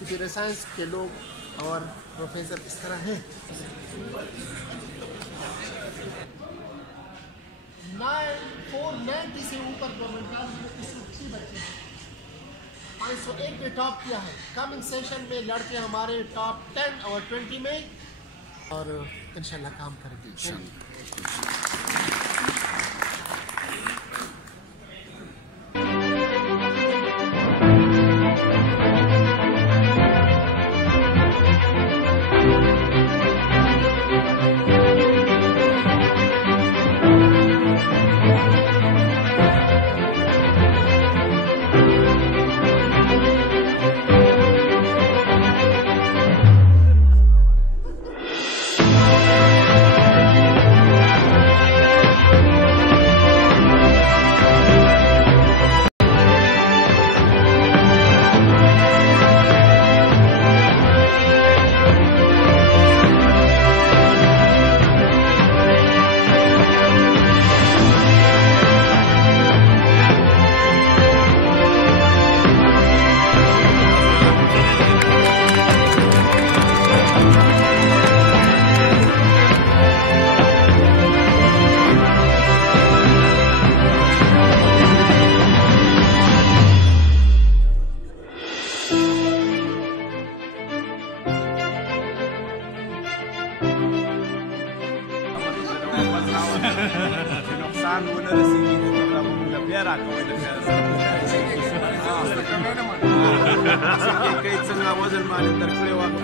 Computer science के लोग और प्रोफेसर इस तरह हैं। 490 से ऊपर गवर्नमेंट क्लास में 160 बच्चे हैं, 501 ने टॉप किया है। कमिंग सेशन में लड़के हमारे टॉप 10 और 20 में और इंशाल्लाह काम करेंगे। Pinuksan muna na sige dito na magkapera kung sige kahit sa nga wasan man interprewa ko